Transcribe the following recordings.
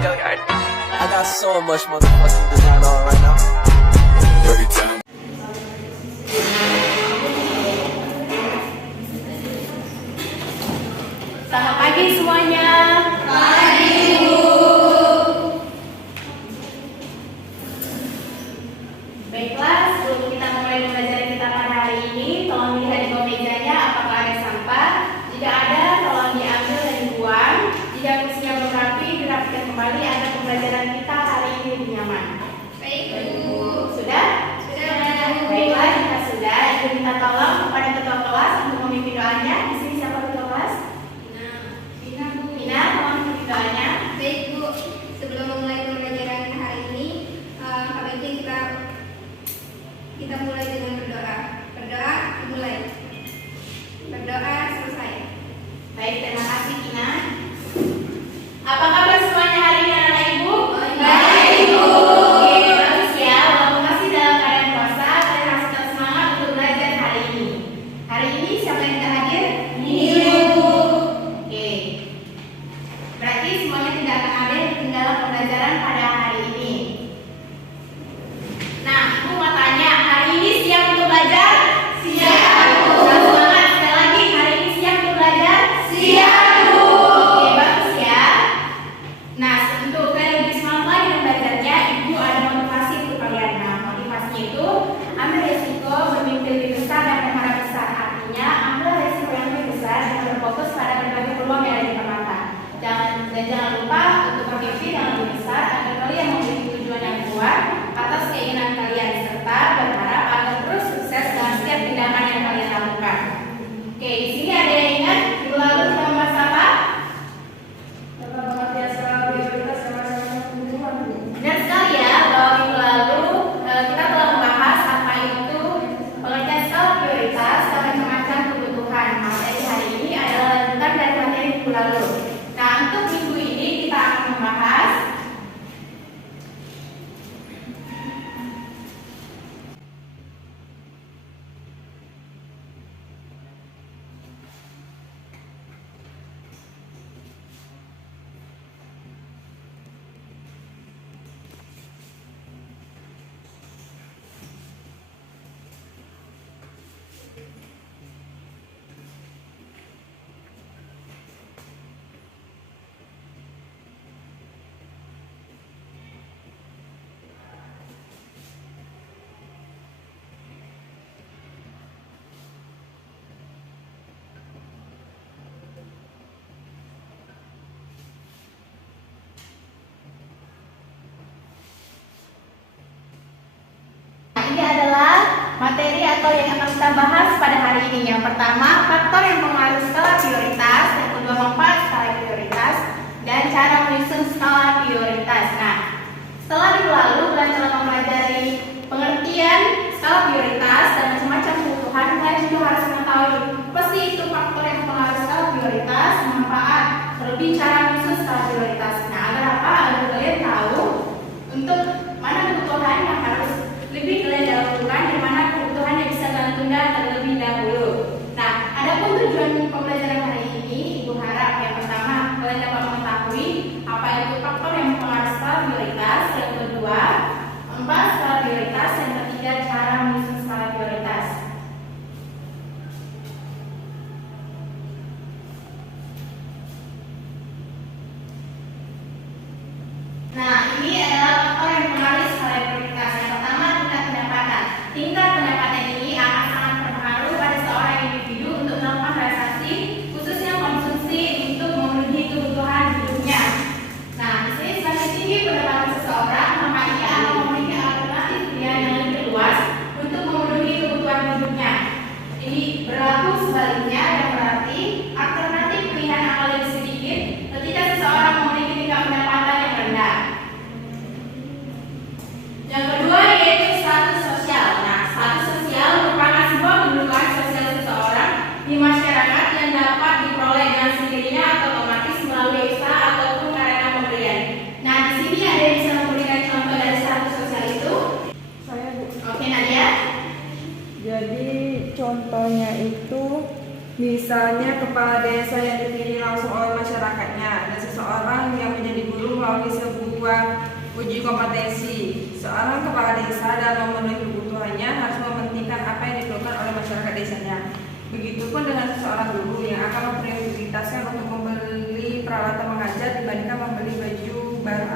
I got so much motherfucking design on right now. Every time. Selamat pagi semuanya. Pagi, Bu. Baiklah, sebelum kita mulai pembelajaran kita pada hari ini, tolong dilihat di bawah mejanya apakah ada sampah. Jika ada, tolong diambil dan dibuang. Jika kursinya belum rapi, dirapikan kembali agar pembelajaran kita hari ini lebih nyaman. Baik, Bu. Sudah? Sudah. Baiklah, jika sudah, ibu minta tolong kepada ketua kelas untuk memimpin doanya. Di sini siapa ketua kelas? Bina, Bu. Bina, tolong memimpin doanya. Baik, Bu. Sebelum memulai pembelajaran hari ini, baiknya kita mulai dengan berdoa. Berdoa dimulai. Berdoa selesai. Baik, terima kasih Bina. Apa kabar semuanya hari ini anak ibu? Baik, Bu. Oke, bagus ya. Walaupun masih dalam keadaan puasa, kalian harus tetap semangat untuk belajar hari ini. Hari ini siapa yang tidak hadir? Ibu. Oke. Berarti semuanya tidak akan ada yang ketinggalan pembelajaran pada hari ini. Nah, ibu mau tanya, hari ini siap untuk belajar? Siap, Bu. Nah, semangat sekali lagi. Hari ini siap untuk belajar? Siap, Bu. Oke, bagus ya. Nah, untuk kalian lebih semangat lagi dalam belajarnya, ibu ada motivasi untuk kalian. Nah, motivasinya itu ambil resiko bermimpi lebih besar dan berharap besar. Artinya, ambil resiko yang lebih besar dan berfokus pada berbagai peluang yang ada di depan mata. Jangan lupa untuk bermimpi yang lebih besar agar kalian memiliki tujuan yang kuat atas keinginan kalian serta berharap agar terus sukses dalam setiap tindakan yang kalian lakukan. Oke, di sini ada yang ingat minggu lalu kita membahas apa? Benar sekali ya, bahwa minggu lalu kita telah membahas apa itu pengertian skala prioritas dan macam-macam kebutuhan. Materi hari ini adalah lanjutan dari materi minggu lalu. Nah, untuk minggu ini kita akan membahas ini adalah materi atau yang akan kita bahas pada hari ini. Yang pertama, faktor yang mengaruhi skala prioritas. Yang kedua, manfaat skala prioritas dan cara menyusun skala prioritas. Nah, setelah minggu lalu kalian telah mempelajari pengertian skala prioritas dan macam-macam kebutuhan, kalian juga harus mengetahui apa sih itu faktor yang mengaruhi skala prioritas, manfaat, terlebih cara menyusun skala prioritas. Nah, agar apa? Agar kalian tahu untuk mana kebutuhan yang harus lebih kalian dahulukan dan mana kebutuhan yang bisa kalian tunda terlebih dahulu. Nah, adapun tujuan pembelajaran hari ini, ibu harap yang pertama kalian dapat mengetahui apa itu faktor yang mempengaruhi skala prioritas, yang kedua empat skala prioritas, yang ketiga cara menyusun skala prioritas. Nah, ini adalah faktor yang mempengaruhi skala prioritas. Yang pertama, tingkat pendapatan. Tingkat pendapatan ini akan sangat berpengaruh pada seorang individu untuk melakukan transaksi, khususnya konsumsi untuk memenuhi kebutuhan hidupnya. Nah, di sini semakin tinggi pendapatan seseorang, maka ia akan memiliki alternatif pilihan yang lebih luas untuk memenuhi kebutuhan hidupnya. Ini berlaku sebaliknya, yang berarti alternatif pilihan akan lebih sedikit ketika seseorang memiliki tingkat pendapatan yang rendah. Uji kompetensi. Seorang kepala desa dalam memenuhi kebutuhannya harus mementingkan apa yang diperlukan oleh masyarakat desanya. Begitupun dengan seorang guru yang akan memprioritaskan untuk membeli peralatan mengajar dibandingkan membeli baju baru.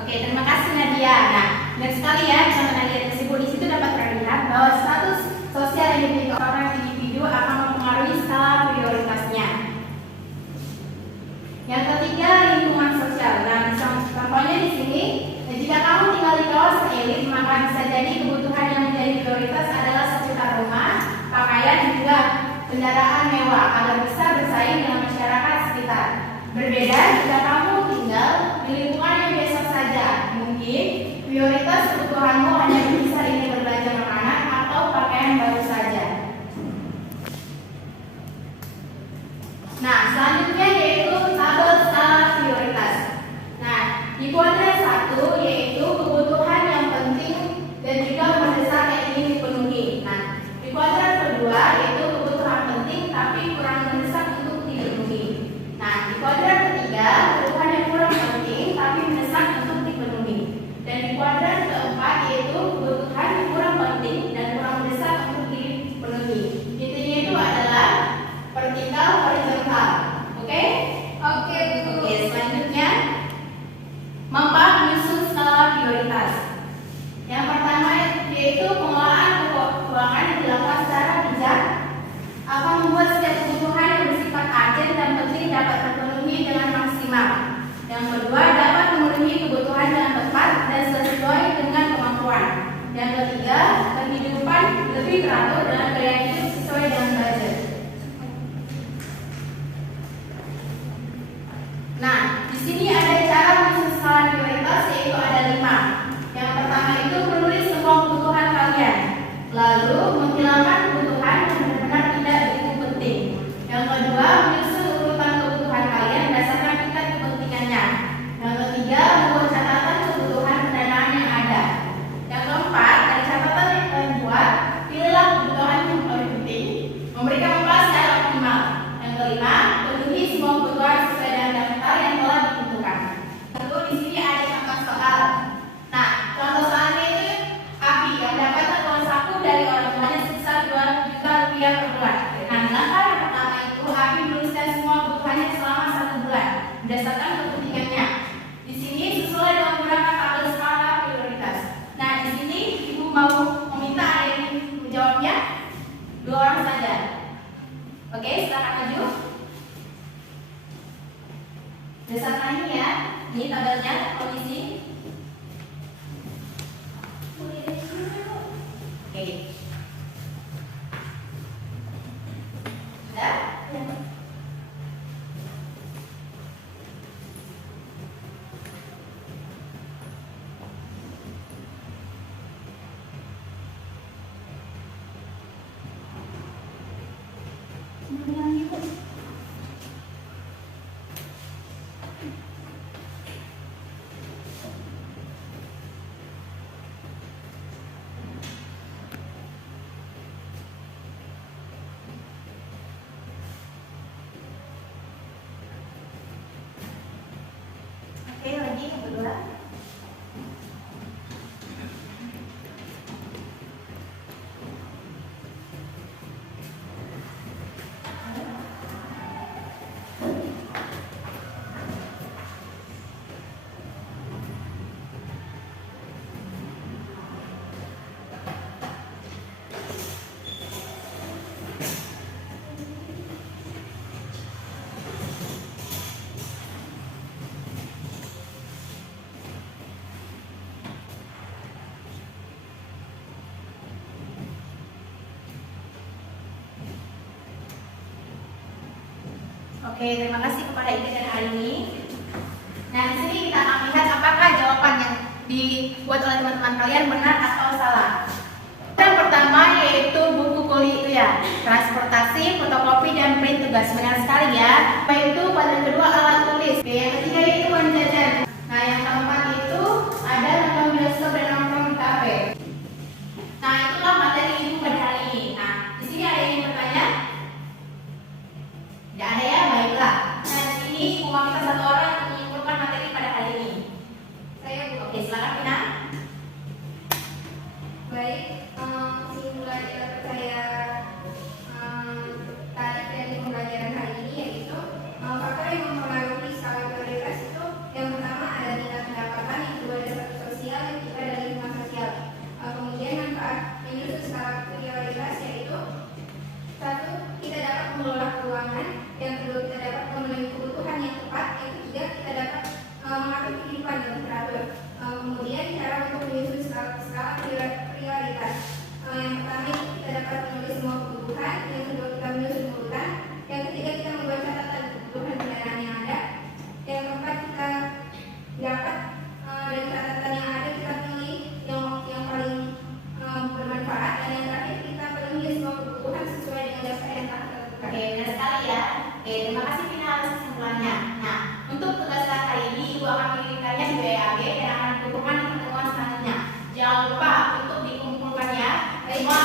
Oke, terima kasih Nadia. Nah, dan sekali ya, contoh Nadia tersebut di situ dapat terlihat bahwa status sosial yang dimiliki orang individu akan mempengaruhi skala prioritasnya. Yang ketiga, lingkungan sosial. Nah, contohnya di sini, jika kamu tinggal di kawasan elit, maka bisa jadi kebutuhan yang menjadi prioritas adalah seputar rumah, pakaian, dan juga kendaraan mewah agar bisa bersaing dengan masyarakat sekitar. Berbeda jika kamu tinggal di lingkungan yang biasa saja, mungkin prioritas kebutuhanmu hanya bisa ini berbelanja makanan atau pakaian baru saja. Nah, selanjutnya yaitu tabel skala prioritas. Nah, di kuadran 1 yaitu kebutuhan yang penting dan juga mendesak yang ingin dipenuhi. Nah, di kuadran kedua yaitu kebutuhan penting tapi kurang mendesak untuk dipenuhi. Nah, di kuadran ketiga kebutuhan yang kurang penting tapi mendesak untuk dipenuhi. Dan di kuadran keempat yaitu kebutuhan yang kurang penting dan kurang mendesak untuk dipenuhi. Intinya itu adalah vertikal horizontal. Oke? Oke, Bu. Oke, selanjutnya menyusun skala prioritas. Yang pertama yaitu pengelolaan keuangan yang dilakukan secara bijak akan membuat setiap kebutuhan yang bersifat urgent dan penting dapat terpenuhi dengan maksimal. Yang kedua, dapat memenuhi kebutuhan dengan tepat dan sesuai dengan kemampuan. Yang ketiga, kehidupan lebih teratur dan gaya hidup sesuai dengan budget. Nah, di sini ada cara menyusun skala prioritas yaitu ada 5. Yang pertama itu menulis semua kebutuhan kalian, lalu menghilangkan kebutuhan yang benar-benar tidak begitu penting. Yang kedua, menyusun urutan kebutuhan kalian berdasarkan tingkat kepentingannya. Yang ketiga, membuat catatan kebutuhan pendanaan yang ada. Yang keempat, dari catatan yang kalian buat, pilihlah kebutuhan yang paling penting, memberikan kelas secara optimal. Yang kelima, penuhi semua kebutuhan sesuai dengan daftar yang telah ditentukan. Lalu di sini ada contoh soal. Nah, contoh soalnya itu Abi yang mendapatkan uang saku dari orang tuanya sebesar 2 juta rupiah per bulan. Nah, di langkah yang pertama itu Abi menuliskan semua kebutuhannya selama 1 bulan berdasarkan kepentingannya. Di sini sesuai dengan menggunakan tabel skala prioritas. Nah, di sini Ibu mau meminta ada yang menjawabnya 2 orang saja. Oke, silakan maju. Berdasarkan ini ya, ini tabelnya kondisi. Oke. Sudah? Oke, lagi yang kedua. Oke, terima kasih kepada Ida dan Aini. Nah, di sini kita akan lihat apakah jawaban yang dibuat oleh teman-teman kalian benar atau salah. Yang pertama yaitu buku kuli itu ya, transportasi, fotokopi, dan print tugas. Benar sekali ya. Yaitu pada kedua alat tulis. Oke, yang ketiga itu uang jajan. Nah, yang keempat itu ada nonton bioskop dan nongkrong di kafe. Nah, itulah materi ibu pada hari ini. Nah, di sini ada yang bertanya? Tidak ada ya, baiklah. Nah, di sini uang kita 1 orang untuk menyimpulkan materi pada hari ini. Saya Saya Bu. Oke, silakan Vina. Baik, kesimpulan yang saya tarik dari pembelajaran hari ini yaitu faktor yang mempengaruhi skala prioritas itu yang pertama ada tingkat pendapatan, yang kedua ada status sosial, yang ketiga ada lingkungan sosial. Kemudian manfaat menyusun skala prioritas yaitu satu, kita dapat mengelola keuangan, yang kedua kita dapat memenuhi kebutuhan yang tepat, yang ketiga kita dapat mengatur kehidupan yang teratur. Kemudian cara untuk menyusun skala prioritas. Yang pertama itu kita dapat menulis semua kebutuhan, yang kedua kita menyusun urutan, yang ketiga kita membuat catatan kebutuhan kendaraan yang ada, yang keempat kita dapat dari catatan yang ada kita pilih yang paling bermanfaat, dan yang terakhir kita penuhi semua kebutuhan sesuai dengan daftar yang telah kita tentukan. Oke, benar sekali ya. Oke, terima kasih Vina atas kesimpulannya. Nah, untuk tugas kelas hari ini Ibu akan mengirimkannya di WAG dan akan dikumpulkan di pertemuan selanjutnya. Jangan lupa untuk dikumpulkannya semua